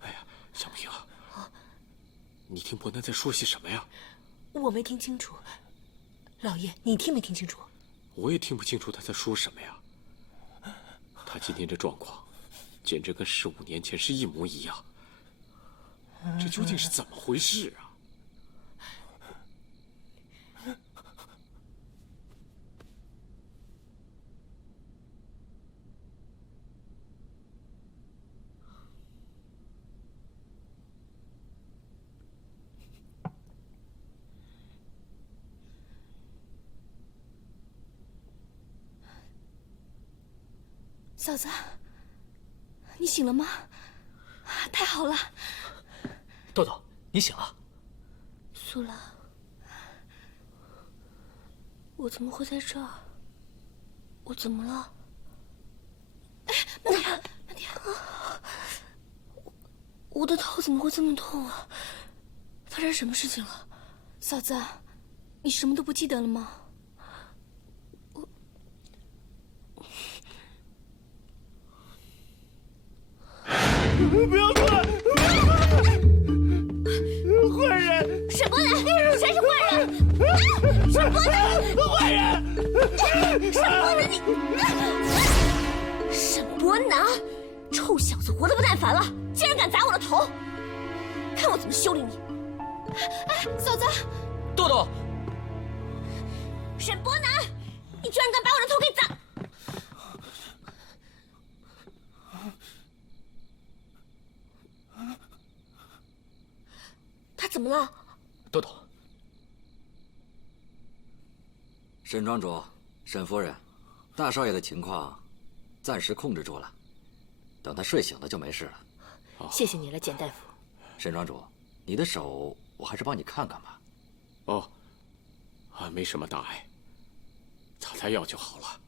哎呀，小平啊，你听伯南在说些什么呀？我没听清楚。老爷，你听没听清楚？我也听不清楚他在说什么呀。他今天这状况，简直跟15年前是一模一样。这究竟是怎么回事啊？嫂子，你醒了吗？太好了！豆豆，你醒了。苏兰，我怎么会在这儿？我怎么了？哎，慢点，慢点！我的头怎么会这么痛啊？发生什么事情了？嫂子，你什么都不记得了吗？不要过来！不要过来！坏人！沈伯南，谁是坏人？沈伯南，坏人！沈伯南，沈伯南，臭小子，活得不耐烦了，竟然敢砸我的头！看我怎么修理你！哎，嫂子，豆豆，沈伯南，你居然敢把我的头给砸！他怎么了？豆豆，沈庄主、沈夫人，大少爷的情况暂时控制住了，等他睡醒了就没事了。谢谢你了，简大夫。沈庄主，你的手我还是帮你看看吧。哦，没什么大碍，擦擦药就好了。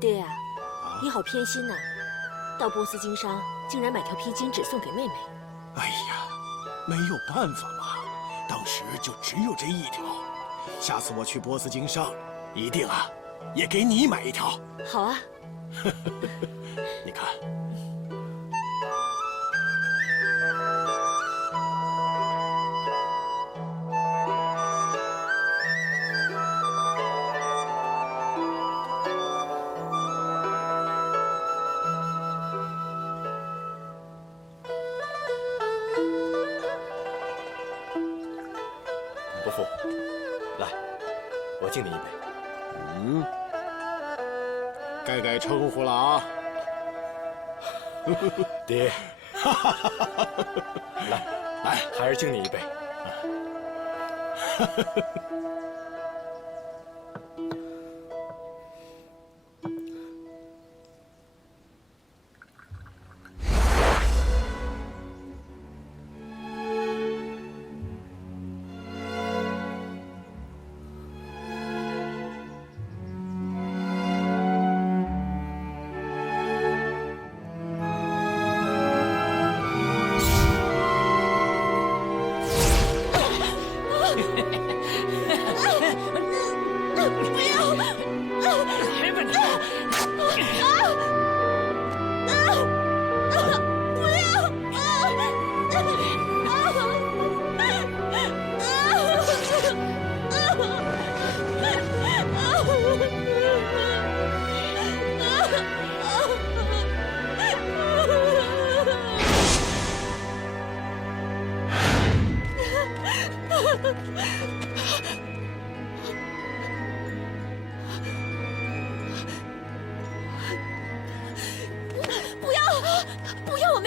爹呀，你好偏心呐！到波斯经商，竟然买条皮筋只送给妹妹。哎呀，没有办法嘛，当时就只有这一条。下次我去波斯经商，一定也给你买一条。好啊。你看。伯父，来，我敬你一杯。该称呼了啊！爹，来，还是敬你一杯。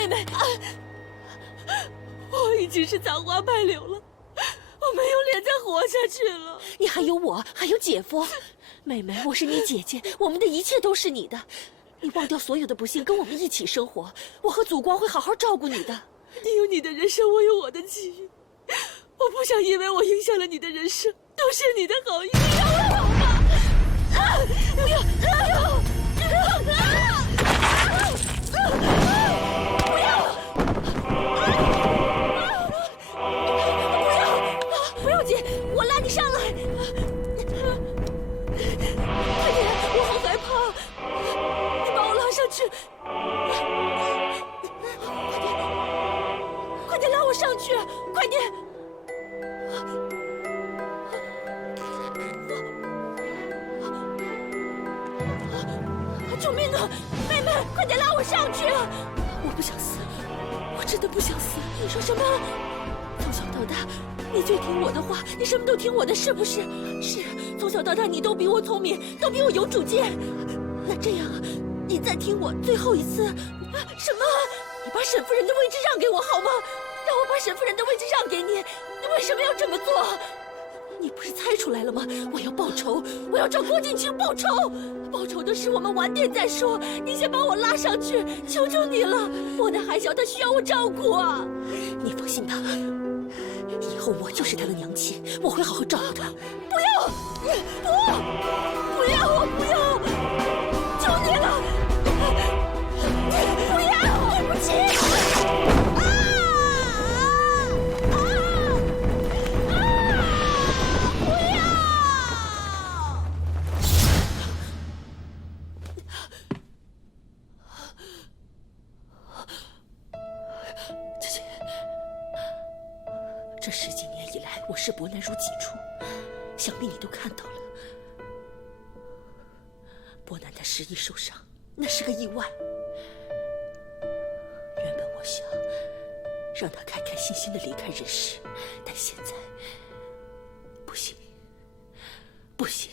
妹妹，我已经是残花败柳了，我没有脸再活下去了。你还有我，还有姐夫。妹妹，我是你姐姐，我们的一切都是你的。你忘掉所有的不幸，跟我们一起生活。我和祖光会好好照顾你的。你有你的人生，我有我的机遇。我不想因为我影响了你的人生，都是你的好意。你让我走吧！不要！不要！不要紧，我拉你上来。快点，我好害怕！你把我拉上去！快点拉我上去！快点！救命啊！妹妹，快点拉我上去！我不想死，我真的不想死。你说什么？从小到大，你最听我的话，你什么都听我的，是不是？是，从小到大你都比我聪明，都比我有主见。那这样，你再听我最后一次。什么？你把沈夫人的位置让给我好吗？让我把沈夫人的位置让给你，你为什么要这么做？你不是猜出来了吗？我要报仇，我要找郭敬清报仇。报仇的事我们晚点再说，你先把我拉上去，求求你了。伯南还小，他需要我照顾啊。你放心吧，以后我就是他的娘亲，我会好好照顾他。不要，不要，我不要，求你了，不要，对不起。这10几年以来，我视伯南如己出，想必你都看到了。伯南他失忆受伤，那是个意外。原本我想让他开开心心的离开人世，但现在不行，不行。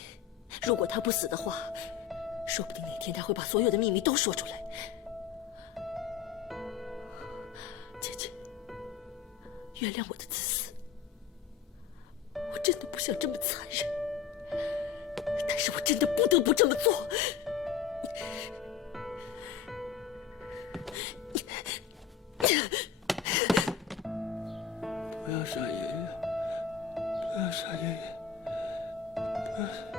如果他不死的话，说不定哪天他会把所有的秘密都说出来。姐姐，原谅我的自私。我真的不想这么残忍，但是我真的不得不这么做。不要杀爷爷，不要杀爷爷，不要杀。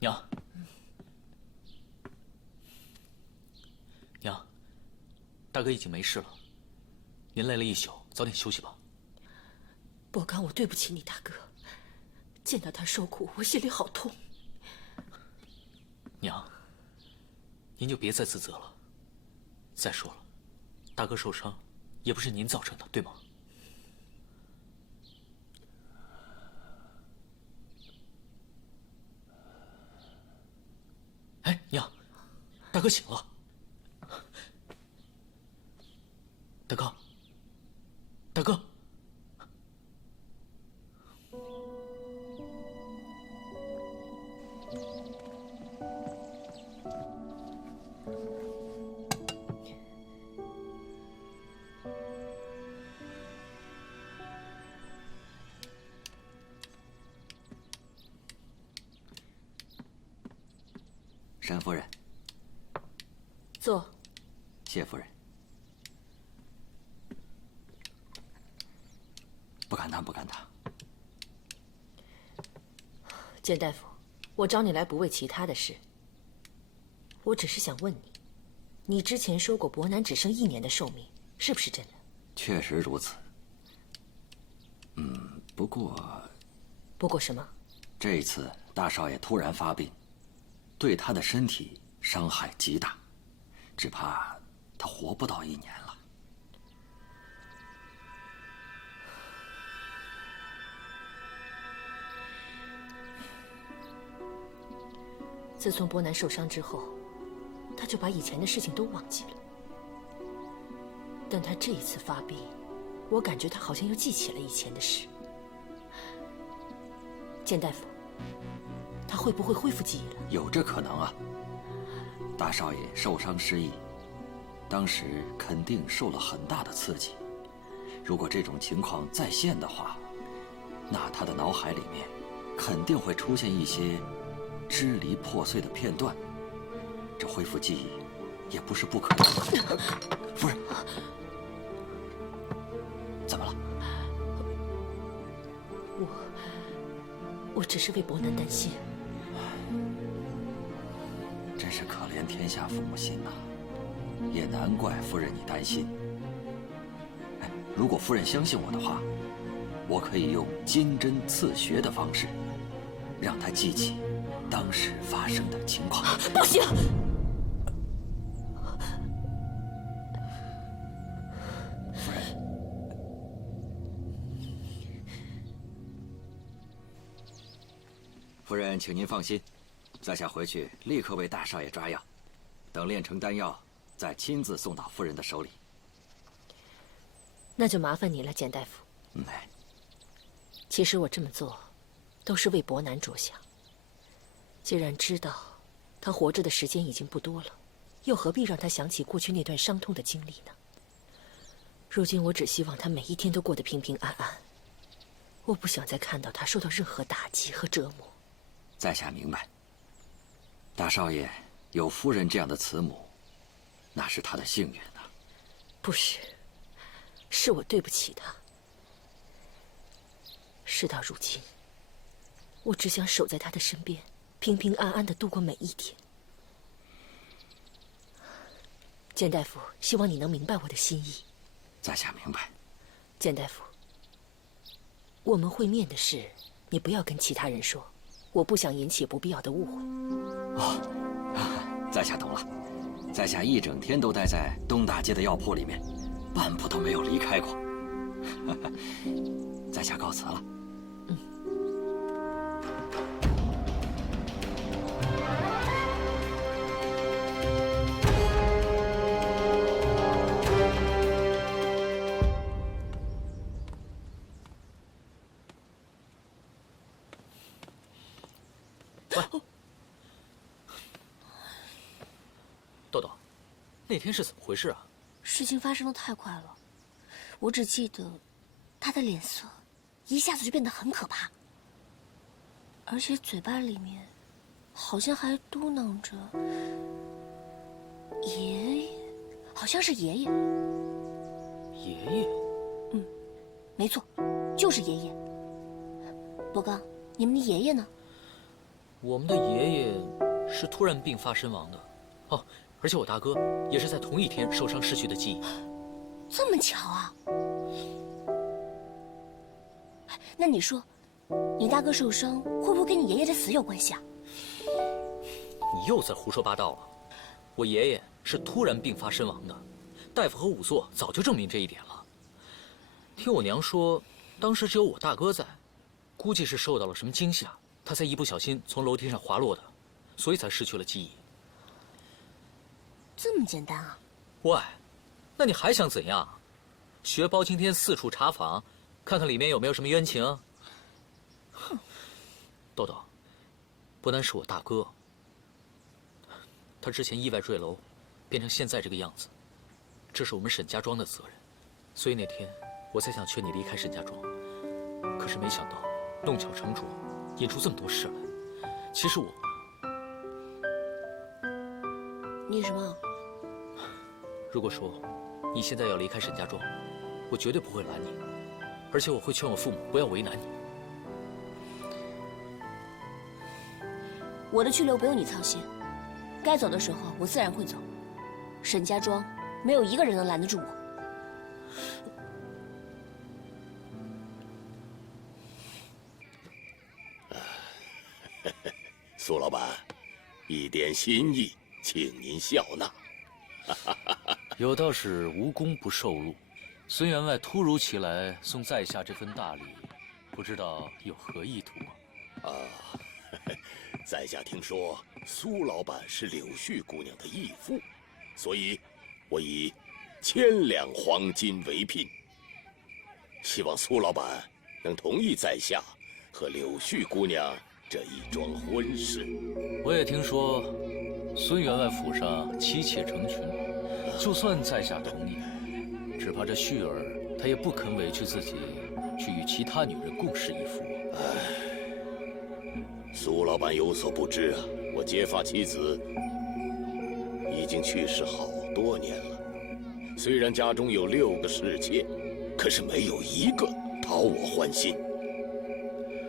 娘，娘，大哥已经没事了，您累了一宿，早点休息吧。伯刚，我对不起你大哥，见到他受苦，我心里好痛。娘，您就别再自责了。再说了，大哥受伤也不是您造成的，对吗？哎，娘，大哥醒了。大哥，大哥。沈夫人，坐。谢夫人。不敢当，不敢当。简大夫，我找你来不为其他的事，我只是想问你，你之前说过伯南只剩1年的寿命，是不是真的？确实如此。不过什么？这一次大少爷突然发病，对他的身体伤害极大，只怕他活不到1年了。自从伯南受伤之后，他就把以前的事情都忘记了。但他这一次发病，我感觉他好像又记起了以前的事。简大夫，他会不会恢复记忆了？有这可能啊。大少爷受伤失忆，当时肯定受了很大的刺激。如果这种情况再现的话，那他的脑海里面肯定会出现一些支离破碎的片段，这恢复记忆也不是不可能。夫人，怎么了？我只是为伯南担心。真是可怜天下父母心呐，也难怪夫人你担心。哎，如果夫人相信我的话，我可以用金针刺穴的方式，让他记起当时发生的情况。不行！夫人，夫人，请您放心，在下回去立刻为大少爷抓药，等炼成丹药，再亲自送到夫人的手里。那就麻烦你了，简大夫。其实我这么做，都是为伯南着想。既然知道他活着的时间已经不多了，又何必让他想起过去那段伤痛的经历呢？如今我只希望他每一天都过得平平安安，我不想再看到他受到任何打击和折磨。在下明白，大少爷有夫人这样的慈母，那是他的幸运啊。不是，是我对不起他。事到如今，我只想守在他的身边，平平安安地度过每一天。简大夫，希望你能明白我的心意。在下明白。简大夫，我们会面的事，你不要跟其他人说，我不想引起不必要的误会。在下懂了。在下一整天都待在东大街的药铺里面，半步都没有离开过。在下告辞了。豆豆，那天是怎么回事啊？事情发生的太快了，我只记得他的脸色一下子就变得很可怕，而且嘴巴里面好像还嘟囔着“爷爷”，好像是爷爷。爷爷？没错，就是爷爷。伯刚，你们的爷爷呢？我们的爷爷是突然病发身亡的。哦，而且我大哥也是在同一天受伤失去的记忆。这么巧啊？那你说，你大哥受伤会不会跟你爷爷的死有关系啊？你又在胡说八道了。我爷爷是突然病发身亡的，大夫和仵作早就证明这一点了。听我娘说，当时只有我大哥在，估计是受到了什么惊吓，他才一不小心从楼梯上滑落的，所以才失去了记忆。这么简单啊？喂，那你还想怎样？学包青天四处查访，看看里面有没有什么冤情？哼，豆豆，不单是我大哥，他之前意外坠楼，变成现在这个样子，这是我们沈家庄的责任。所以那天我才想劝你离开沈家庄，可是没想到弄巧成拙，引出这么多事来。其实你什么？如果说你现在要离开沈家庄，我绝对不会拦你，而且我会劝我父母不要为难你。我的去留不用你操心，该走的时候我自然会走。沈家庄没有一个人能拦得住我。苏老板，一点心意，请您笑纳。有道是无功不受禄，孙员外突如其来送在下这份大礼，不知道有何意图啊？在下听说苏老板是柳絮姑娘的义父，所以我以1000两黄金为聘，希望苏老板能同意在下和柳絮姑娘这一桩婚事。我也听说，孙员外府上妻妾成群，就算在下同意，只怕这旭儿她也不肯委屈自己，去与其他女人共侍一夫。苏老板有所不知啊，我结发妻子已经去世好多年了。虽然家中有6个侍妾，可是没有一个讨我欢心。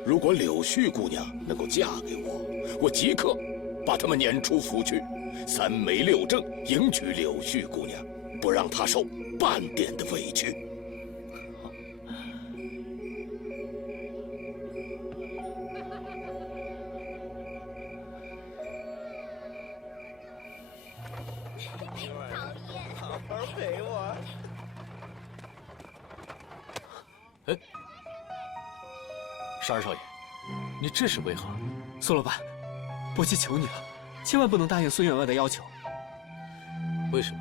如果柳絮姑娘能够嫁给我，我即刻把她们撵出府去，3媒6证迎娶柳絮姑娘，不让她受半点的委屈。陪我。哎，沙儿少爷，你这是为何？苏老板，伯姬求你了，千万不能答应孙员外的要求。为什么？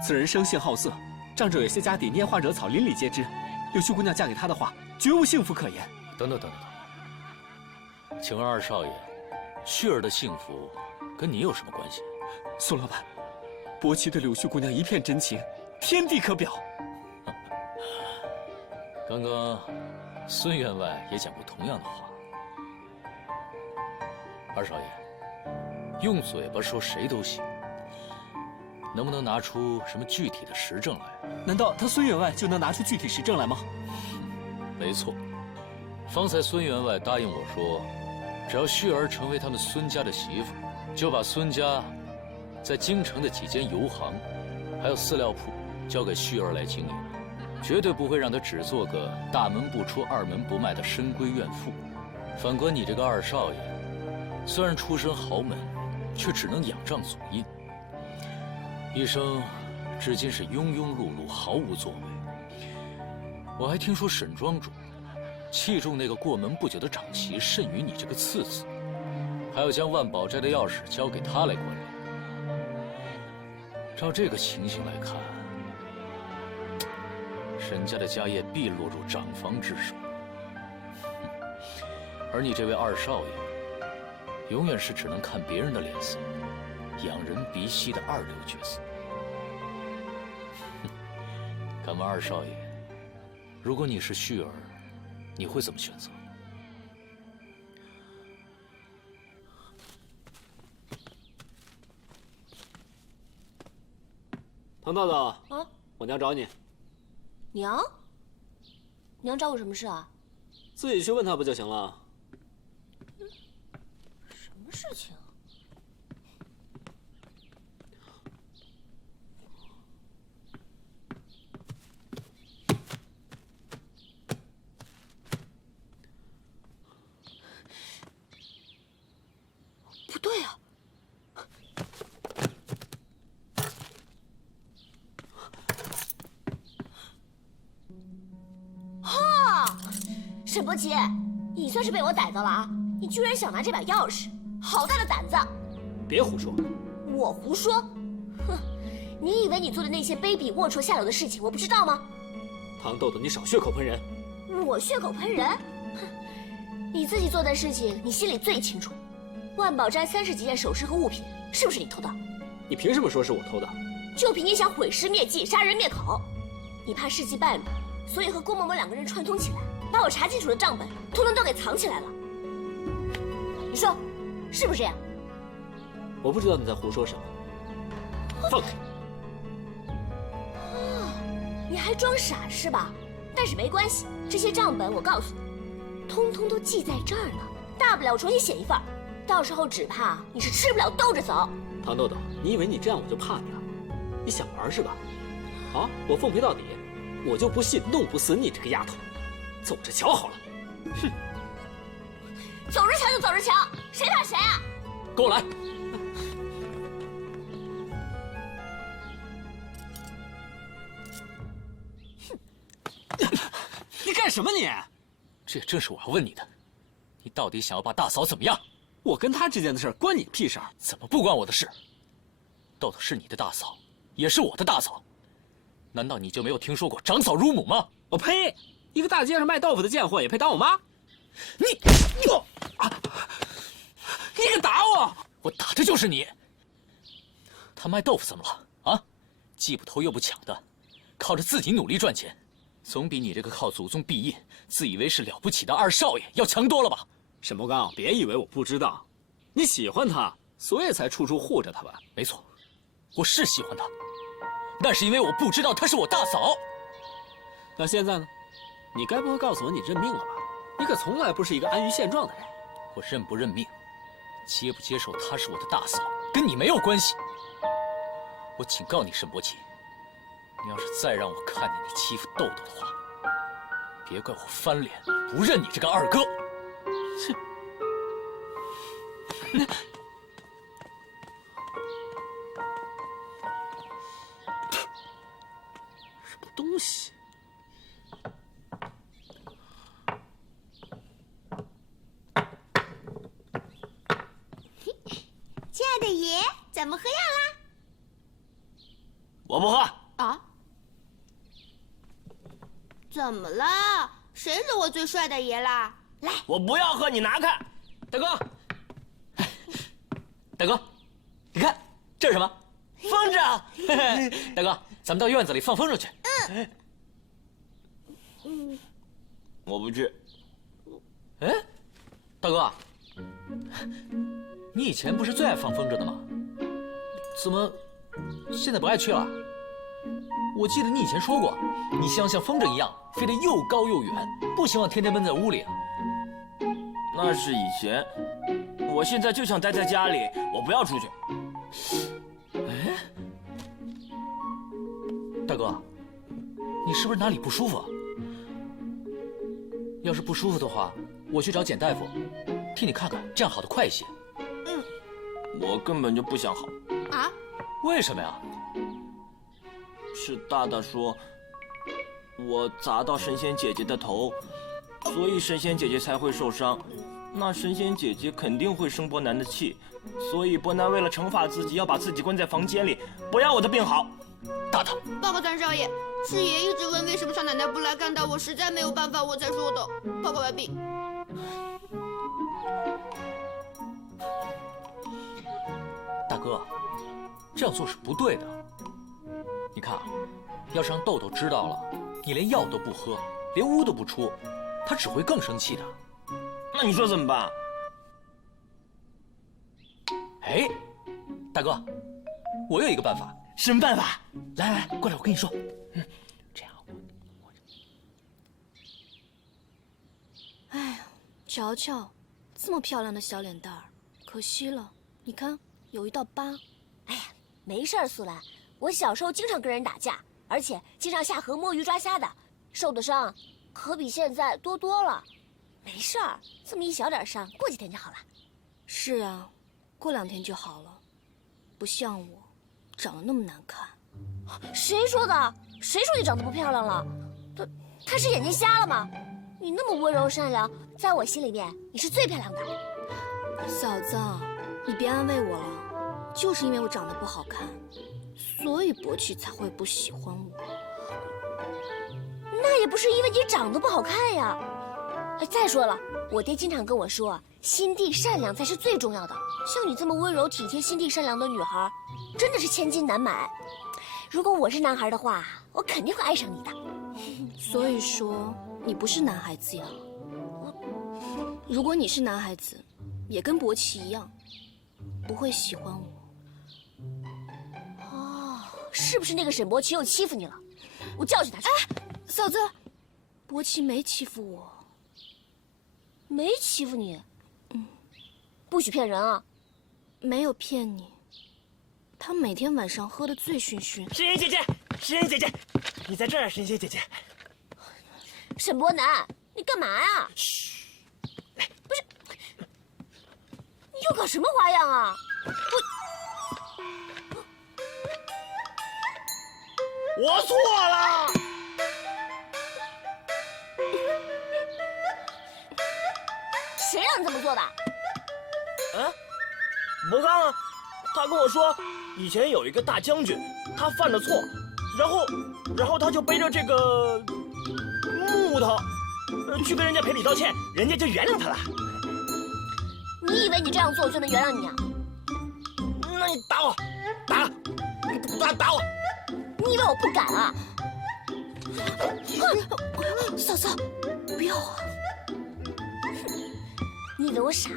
此人生性好色，仗着有些家底，拈花惹草，邻里皆知。柳絮姑娘嫁给他的话，绝无幸福可言。等等，请问二少爷，旭儿的幸福跟你有什么关系？苏老板，伯姬对柳絮姑娘一片真情，天地可表。刚刚孙员外也讲过同样的话。二少爷，用嘴巴说谁都行，能不能拿出什么具体的实证来？难道他孙员外就能拿出具体实证来吗？没错，方才孙员外答应我说，只要旭儿成为他们孙家的媳妇，就把孙家在京城的几间油行，还有饲料铺交给旭儿来经营，绝对不会让她只做个大门不出二门不迈的深闺怨妇。反观你这个二少爷，虽然出身豪门，却只能仰仗祖荫，一生至今是庸庸碌碌，毫无作为。我还听说沈庄主器重那个过门不久的长媳甚于你这个次子，还要将万宝斋的钥匙交给他来管理。照这个情形来看，沈家的家业必落入长房之手，而你这位二少爷，永远是只能看别人的脸色，仰人鼻息的二流角色。敢问二少爷，如果你是旭儿，你会怎么选择？唐豆豆，啊，我娘找你。娘？娘找我什么事啊？自己去问她不就行了？什么事情？不对啊！沈伯奇，你算是被我逮到了啊！你居然想拿这把钥匙，好大的胆子！别胡说！我胡说？哼！你以为你做的那些卑鄙龌龊下流的事情我不知道吗？唐豆豆，你少血口喷人！我血口喷人？哼！你自己做的事情你心里最清楚。万宝斋30几件首饰和物品，是不是你偷的？你凭什么说是我偷的？就凭你想毁尸灭迹、杀人灭口，你怕事迹败露，所以和郭嬷嬷2个人串通起来，把我查清楚的账本通通都给藏起来了。你说，是不是这样？我不知道你在胡说什么。放开！你还装傻是吧？但是没关系，这些账本我告诉你，通通都记在这儿呢。大不了我重新写一份，到时候只怕你是吃不了兜着走。唐豆豆，你以为你这样我就怕你了？你想玩是吧？好，我奉陪到底，我就不信弄不死你这个丫头。走着瞧好了。哼，走着瞧就走着瞧，谁怕谁啊？跟我来。你干什么你？这正是我要问你的，你到底想要把大嫂怎么样？我跟她之间的事关你屁事儿？怎么不关我的事？豆豆是你的大嫂，也是我的大嫂，难道你就没有听说过长嫂如母吗？我呸！一个大街上卖豆腐的贱货也配当我妈？你敢打我？我打的就是你。他卖豆腐怎么了啊？既不偷又不抢的，靠着自己努力赚钱，总比你这个靠祖宗庇荫、自以为是了不起的二少爷要强多了吧？沈伯刚，别以为我不知道，你喜欢他，所以才处处护着他吧？没错，我是喜欢他，那是因为我不知道她是我大嫂。那现在呢？你该不会告诉我你认命了吧？你可从来不是一个安于现状的人。我认不认命，接不接受她是我的大嫂，跟你没有关系。我警告你，沈伯奇，你要是再让我看见你欺负豆豆的话，别怪我翻脸不认你这个二哥。切！什么东西？亲爱的爷，咱们喝药啦！我不喝。啊？怎么了？谁惹我最帅的爷啦？来，我不要喝，你拿开。大哥，大哥，你看这是什么？风筝。大哥，咱们到院子里放风筝去。我不去。哎，大哥，你以前不是最爱放风筝的吗？怎么现在不爱去了？我记得你以前说过，你希望像风筝一样飞得又高又远，不希望天天闷在屋里啊。那是以前，我现在就想待在家里，我不要出去。哎，大哥，你是不是哪里不舒服啊？要是不舒服的话，我去找简大夫，替你看看，这样好得快一些。我根本就不想好。啊？为什么呀？是大大说，我砸到神仙姐姐的头，所以神仙姐姐才会受伤。那神仙姐姐肯定会生伯南的气，所以伯南为了惩罚自己，要把自己关在房间里，不让我的病好。大大，报告三少爷，师爷一直问为什么少奶奶不来看他，我实在没有办法，我才说的。报告完毕。大哥，这样做是不对的。你看，要是让豆豆知道了，你连药都不喝，连屋都不出，他只会更生气的。那你说怎么办？哎，大哥，我有一个办法。什么办法？来来，过来，我跟你说。这样哎呀，瞧瞧，这么漂亮的小脸蛋儿，可惜了。你看，有一道疤。哎呀，没事儿，苏兰。我小时候经常跟人打架，而且经常下河摸鱼抓虾的，受的伤可比现在多多了。没事儿，这么一小点伤，过几天就好了。是啊，过2天就好了。不像我，长得那么难看。谁说的？谁说你长得不漂亮了？他是眼睛瞎了吗？你那么温柔善良，在我心里面你是最漂亮的。嫂子，你别安慰我了，就是因为我长得不好看，所以伯奇才会不喜欢我。那也不是因为你长得不好看呀。再说了，我爹经常跟我说，心地善良才是最重要的。像你这么温柔体贴、心地善良的女孩，真的是千金难买。如果我是男孩的话，我肯定会爱上你的。所以说，你不是男孩子呀。如果你是男孩子，也跟伯奇一样，不会喜欢我。哦，是不是那个沈伯奇又欺负你了？我教训他去。哎，嫂子，伯奇没欺负我。没欺负你？不许骗人啊！没有骗你，他每天晚上喝得醉醺醺。神仙姐姐，神仙姐姐，你在这儿，神仙姐姐。沈伯南，你干嘛呀？嘘，不是，你又搞什么花样啊？我错了。谁让你这么做的？博刚啊，他跟我说，以前有一个大将军，他犯了错，然后他就背着这个木头，去跟人家赔礼道歉，人家就原谅他了。你以为你这样做我就能原谅你啊？那你打我，打我！你以为我不敢啊？嫂嫂，不要啊！你以为我傻？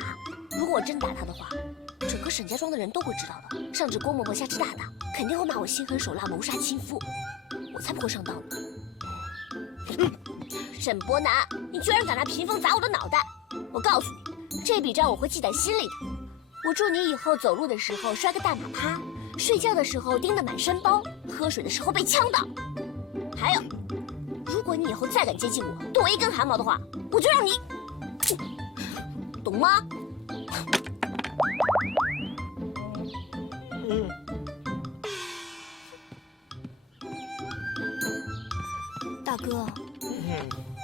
如果我真打他的话，整个沈家庄的人都会知道的，上至郭嬷嬷，下至大大，肯定会骂我心狠手辣，谋杀亲夫，我才不会上当呢。沈伯南，你居然敢拿屏风砸我的脑袋！我告诉你，这笔账我会记在心里的。我祝你以后走路的时候摔个大马趴，睡觉的时候叮得满身包，喝水的时候被呛到。还有，如果你以后再敢接近我，动我一根汗毛的话，我就让你，懂吗？大哥，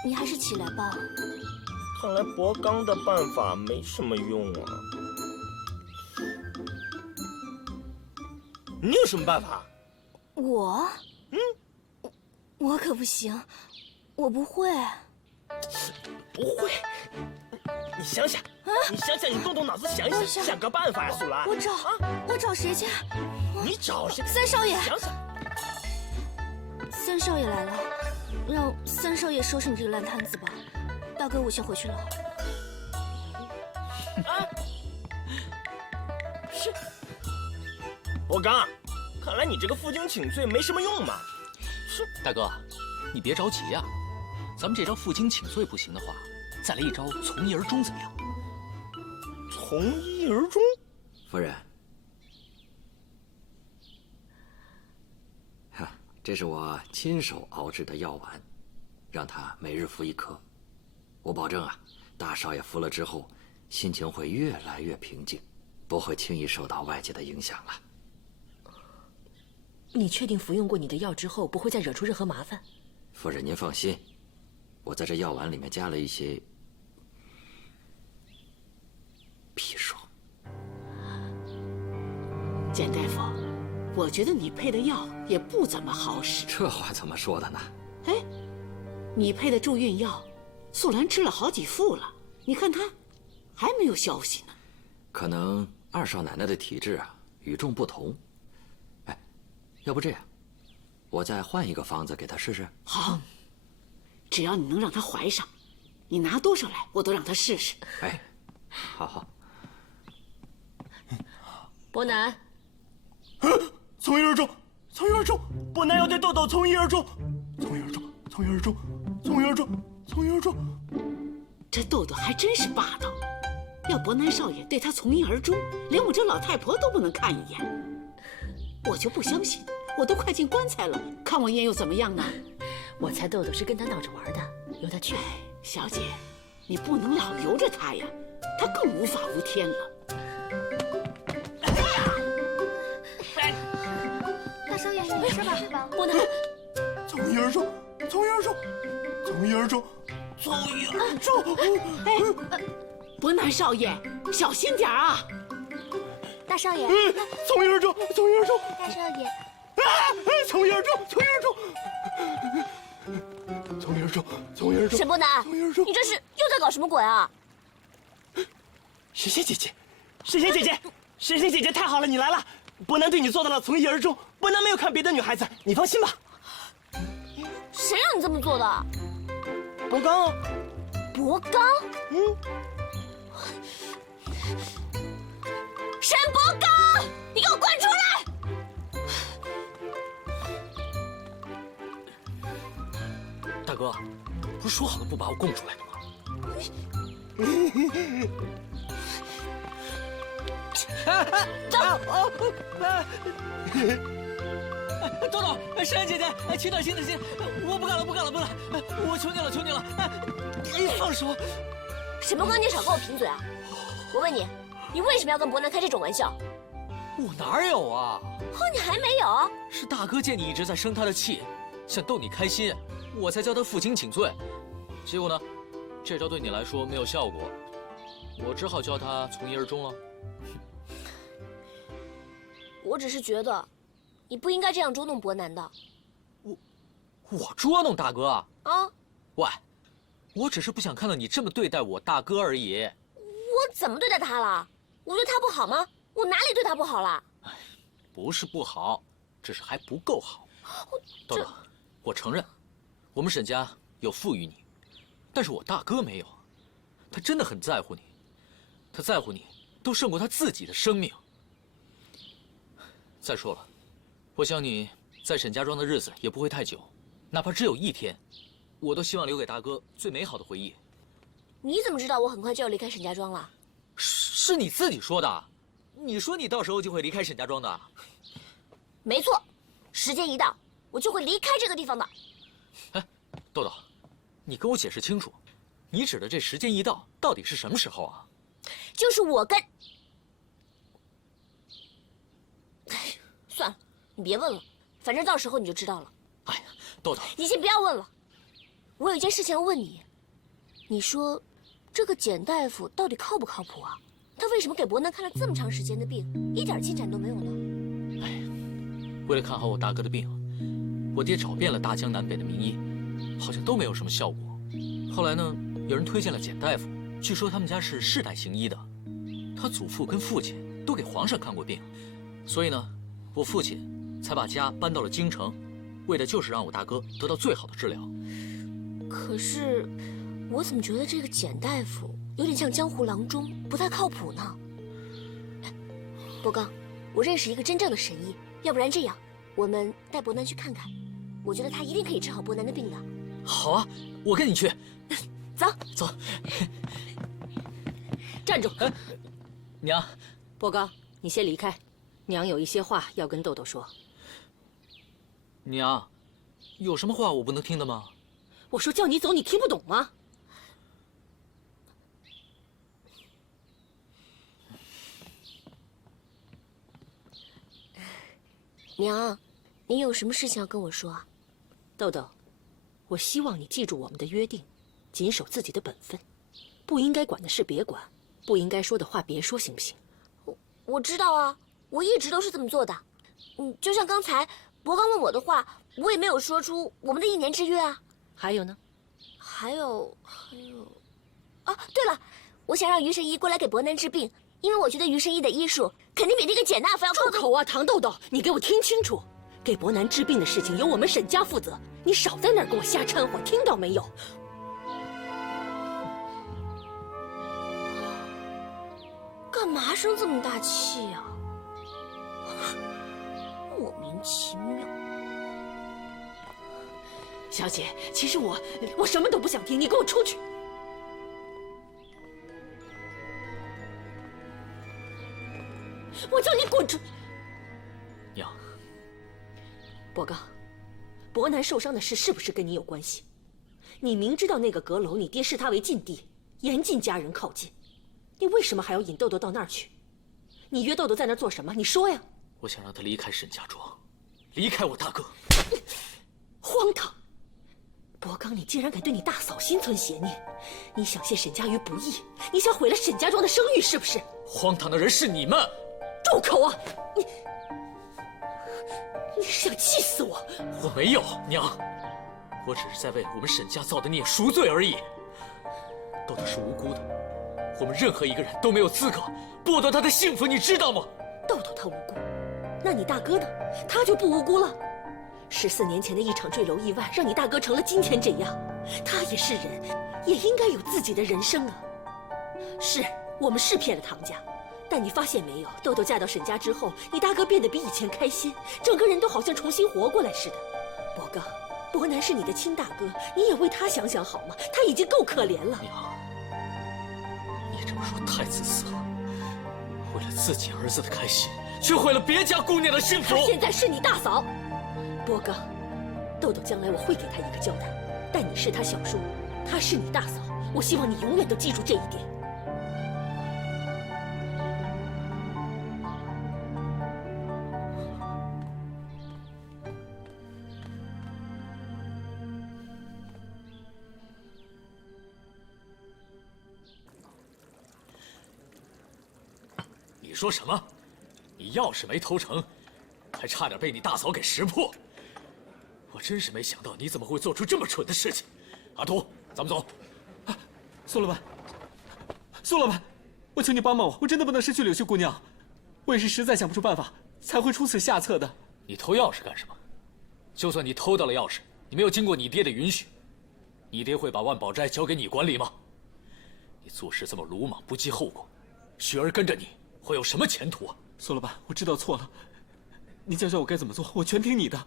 你还是起来吧。看来博刚的办法没什么用啊。你有什么办法？我？我可不行，我不会。不会？你想想，你想想，你动动脑子想一想，想个办法呀，苏兰。我找谁去？你找谁？三少爷。想想。三少爷来了，让三少爷收拾你这个烂摊子吧。大哥，我先回去了。是。博刚，看来你这个负荆请罪没什么用嘛。是。大哥，你别着急呀，咱们这招负荆请罪不行的话，再来一招从一而终怎么样？从一而终？夫人，这是我亲手熬制的药丸，让他每日服1颗。我保证啊，大少爷服了之后，心情会越来越平静，不会轻易受到外界的影响了。你确定服用过你的药之后不会再惹出任何麻烦？夫人您放心，我在这药丸里面加了一些砒霜。简大夫，我觉得你配的药也不怎么好使。这话怎么说的呢？哎，你配的助孕药，素兰吃了好几副了，你看她还没有消息呢。可能二少奶奶的体质啊与众不同。哎，要不这样，我再换一个方子给她试试。好，只要你能让她怀上，你拿多少来我都让她试试。哎，好。伯南。从一而终，从一而终，伯南要对豆豆从一而终，从一而终，从一而终，从一而终，从一而终。这豆豆还真是霸道，要伯南少爷对他从一而终，连我这老太婆都不能看一眼。我就不相信，我都快进棺材了，看我一眼又怎么样呢？我猜豆豆是跟他闹着玩的，由他去。小姐，你不能老由着他呀，他更无法无天了。大少爷，你没事吧？伯南，从一而终，从一而终，从一而终，从一而终。哎，伯南少爷，小心点啊！大少爷，从一而终，从一而终。大少爷，从一而终，从一而终，从一而终，从一而终。沈伯南，你这是又在搞什么鬼啊？神仙姐姐，神仙姐姐，神仙姐姐，太好了，你来了！伯南对你做到了从一而终，伯南没有看别的女孩子，你放心吧。谁让你这么做的？博刚啊。博刚？沈博刚，你给我滚出来！大哥，不是说好了不把我供出来的吗？豆豆，珊珊姐姐，轻点，轻点，轻点！我不干了，不干了，不干了！我求你了，求你了！你放手！什么话你少跟我贫嘴啊！我问你，你为什么要跟伯南开这种玩笑？我哪有啊？哦，你还没有？是大哥见你一直在生他的气，想逗你开心，我才叫他负荆请罪。结果呢，这招对你来说没有效果，我只好教他从一而终了。我只是觉得，你不应该这样捉弄伯南的。我捉弄大哥啊？啊？喂，我只是不想看到你这么对待我大哥而已。我怎么对待他了？我对他不好吗？我哪里对他不好了？不是不好，只是还不够好。豆豆，我承认，我们沈家有赋予你，但是我大哥没有。他真的很在乎你，他在乎你都胜过他自己的生命。再说了，我想你在沈家庄的日子也不会太久，哪怕只有1天，我都希望留给大哥最美好的回忆。你怎么知道我很快就要离开沈家庄了？是你自己说的，你说你到时候就会离开沈家庄的。没错，时间一到，我就会离开这个地方的。哎，豆豆，你跟我解释清楚，你指的这时间一到，到底是什么时候啊？就是我跟……算了，你别问了，反正到时候你就知道了。哎呀，豆豆，你先不要问了，我有一件事情要问你。你说，这个简大夫到底靠不靠谱啊？他为什么给伯南看了这么长时间的病，一点进展都没有呢？哎，为了看好我大哥的病，我爹找遍了大江南北的名医，好像都没有什么效果。后来呢，有人推荐了简大夫，据说他们家是世代行医的，他祖父跟父亲都给皇上看过病，所以呢，我父亲才把家搬到了京城，为的就是让我大哥得到最好的治疗。可是，我怎么觉得这个简大夫有点像江湖郎中，不太靠谱呢？伯刚，我认识一个真正的神医，要不然这样，我们带伯南去看看，我觉得他一定可以治好伯南的病的。好啊，我跟你去。走走。站住！娘，伯刚，你先离开，娘有一些话要跟豆豆说。娘，有什么话我不能听的吗？我说叫你走，你听不懂吗？娘，您有什么事情要跟我说啊？豆豆，我希望你记住我们的约定，谨守自己的本分，不应该管的事别管，不应该说的话别说，行不行？我知道啊，我一直都是这么做的。就像刚才伯刚问我的话，我也没有说出我们的1年之约啊。还有呢？还有，啊，对了，我想让余神医过来给伯南治病，因为我觉得余神医的医术肯定比那个简大夫要高。住口啊，唐豆豆！你给我听清楚，给伯南治病的事情由我们沈家负责，你少在那儿跟我瞎掺和，听到没有？干嘛生这么大气呀？莫名其妙。小姐，其实我什么都不想听，你给我出去！我叫你滚出！娘，伯刚，伯南受伤的事是不是跟你有关系？你明知道那个阁楼，你爹视他为禁地，严禁家人靠近，你为什么还要引豆豆到那儿去？你约豆豆在那儿做什么？你说呀！我想让他离开沈家庄，离开我大哥。荒唐！伯刚，你竟然敢对你大嫂心存邪念，你想陷沈家于不义，你想毁了沈家庄的声誉，是不是？荒唐的人是你们！住口啊！你是想气死我？我没有，娘，我只是在为我们沈家造的孽赎罪而已。豆豆是无辜的，我们任何一个人都没有资格剥夺他的幸福，你知道吗？豆豆他无辜，那你大哥呢？他就不无辜了？14年前的一场坠楼意外，让你大哥成了今天这样。他也是人，也应该有自己的人生啊。是我们是骗了唐家，但你发现没有，豆豆嫁到沈家之后，你大哥变得比以前开心，整个人都好像重新活过来似的。伯刚，伯南是你的亲大哥，你也为他想想好吗？他已经够可怜了。娘，你这么说太自私了。我为了自己儿子的开心，却毁了别家姑娘的幸福。她现在是你大嫂，波哥，豆豆将来我会给他一个交代，但你是他小叔，她是你大嫂，我希望你永远都记住这一点。你说什么？你钥匙没偷成，还差点被你大嫂给识破。我真是没想到你怎么会做出这么蠢的事情。阿图，咱们走。苏老板，苏老板，我求你帮帮我，我真的不能失去柳絮姑娘。我也是实在想不出办法，才会出此下策的。你偷钥匙干什么？就算你偷到了钥匙，你没有经过你爹的允许，你爹会把万宝斋交给你管理吗？你做事这么鲁莽，不计后果，雪儿跟着你会有什么前途啊？苏老板，我知道错了，你教教我该怎么做，我全听你的，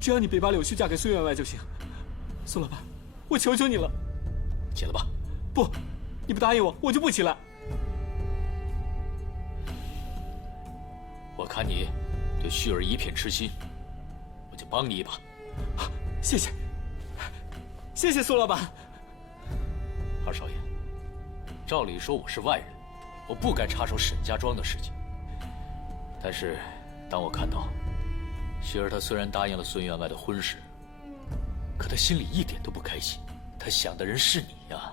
只要你别把柳絮嫁给孙员外就行。苏老板，我求求你了。起来吧。不，你不答应我，我就不起来。我看你对旭儿一片痴心，我就帮你一把。谢谢，谢谢苏老板。二少爷，照理说我是外人，我不该插手沈家庄的事情。但是，当我看到旭儿她虽然答应了孙员外的婚事，可她心里一点都不开心。她想的人是你呀。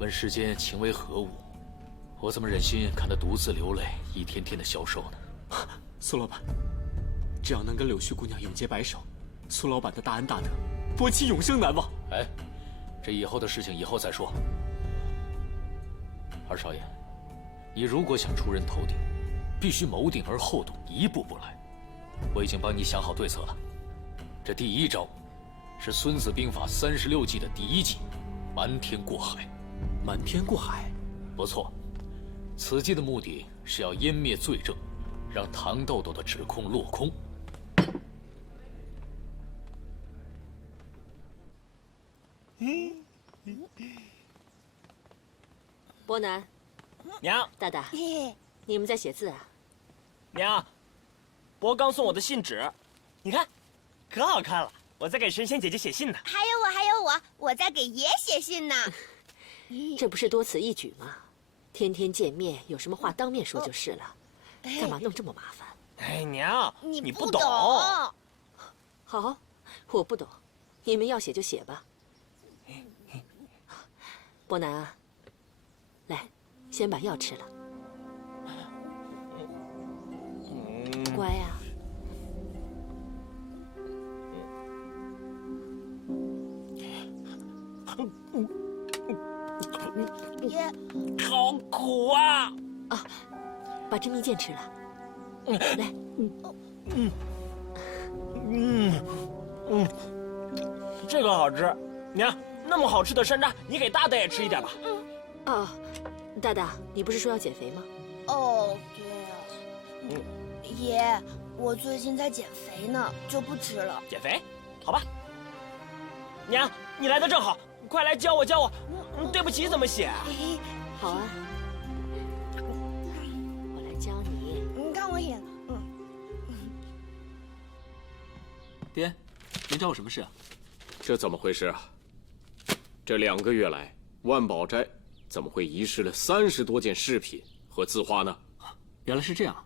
问世间情为何物，我怎么忍心看她独自流泪，一天天的消瘦呢？苏老板，只要能跟柳絮姑娘永结白首，苏老板的大恩大德，伯妻永生难忘。哎，这以后的事情以后再说。二少爷，你如果想出人头地，必须谋定而后动，一步步来。我已经帮你想好对策了。这第一招，是《孙子兵法》36计的第1计，瞒天过海。瞒天过海？不错，此计的目的是要湮灭罪证，让唐豆豆的指控落空。伯南，娘，大大，你们在写字啊？娘，伯刚送我的信纸，你看，可好看了。我在给神仙姐姐写信呢。还有我，我在给爷写信呢。这不是多此一举吗？天天见面，有什么话当面说就是了，干嘛弄这么麻烦？哎，娘，你不懂。好，我不懂，你们要写就写吧。伯南啊，来，先把药吃了。乖呀。爷，好苦啊！啊，把这蜜饯吃了。来，这个好吃。娘，那么好吃的山楂，你给大大也吃一点吧。哦，大大，你不是说要减肥吗？哦，对啊。爷，我最近在减肥呢，就不吃了。减肥？好吧。娘，你来的正好，快来教我。对不起怎么写？好啊，我来教你。你看我写，爹，您找我什么事啊？这怎么回事啊？这2个月来，万宝斋怎么会遗失了30多件饰品和字画呢？原来是这样，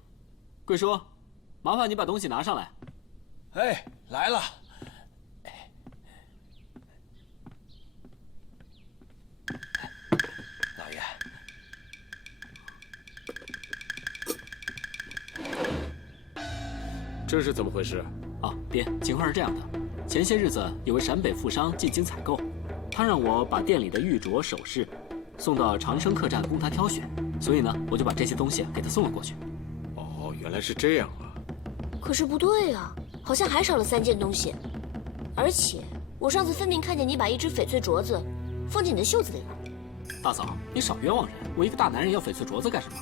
贵叔，麻烦你把东西拿上来。哎，来了。老爷，这是怎么回事？啊，爹，情况是这样的，前些日子有位陕北富商进京采购，他让我把店里的玉镯首饰送到长生客栈供他挑选，所以呢，我就把这些东西给他送了过去。哦，原来是这样啊。可是不对啊，好像还少了3件东西，而且我上次分明看见你把一只翡翠镯子放进你的袖子里了。大嫂，你少冤枉人！我一个大男人要翡翠镯子干什么？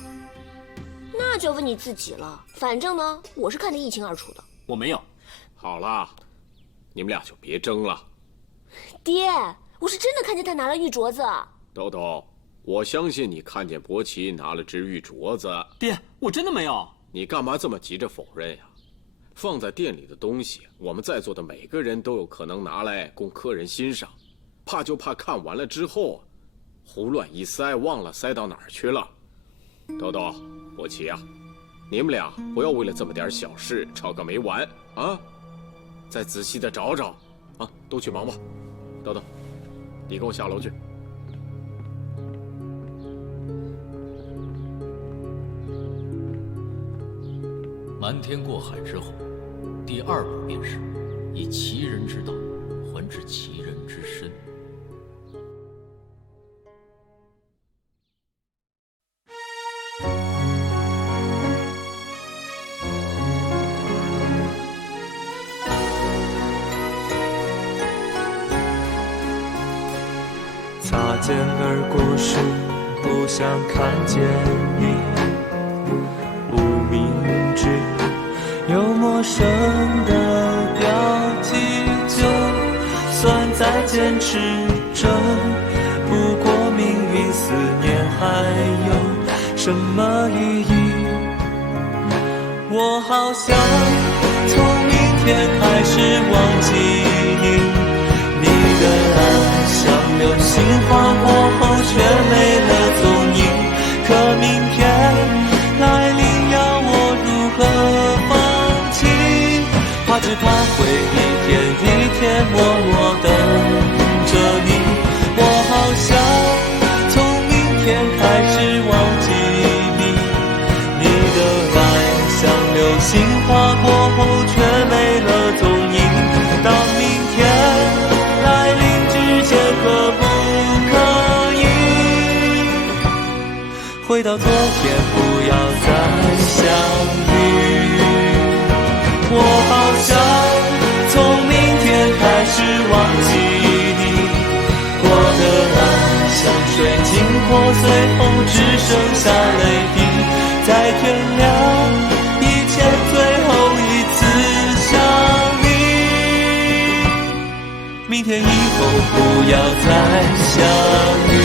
那就问你自己了。反正呢，我是看得一清二楚的。我没有。好了，你们俩就别争了。爹，我是真的看见他拿了玉镯子。豆豆，我相信你看见伯奇拿了只玉镯子。爹，我真的没有。你干嘛这么急着否认呀？放在店里的东西，我们在座的每个人都有可能拿来供客人欣赏，怕就怕看完了之后，胡乱一塞，忘了塞到哪儿去了。豆豆、伯奇啊，你们俩不要为了这么点小事吵个没完啊！再仔细的找找，啊，都去忙吧。豆豆，你跟我下楼去。瞒天过海之后，第二步便是以其人之道还治其人之身。擦肩而过时，不想看见你。无名指有陌生的标记，就算再坚持着，不过命运思念还有什么意义？我好想从明天开始忘记你。你的爱像流星划过后却没了踪影，可明天来临要我如何放弃？怕只怕会一天一天默默等着你。我好想从明天开始忘记你，你的爱像流星划过后却没了踪影。当明天来临之前可不可以回到昨天，不要再相遇？我好想从明天开始忘记你，我的爱像水晶破碎后只剩下泪滴，在天亮以前最后一次想你。明天以后不要再相遇。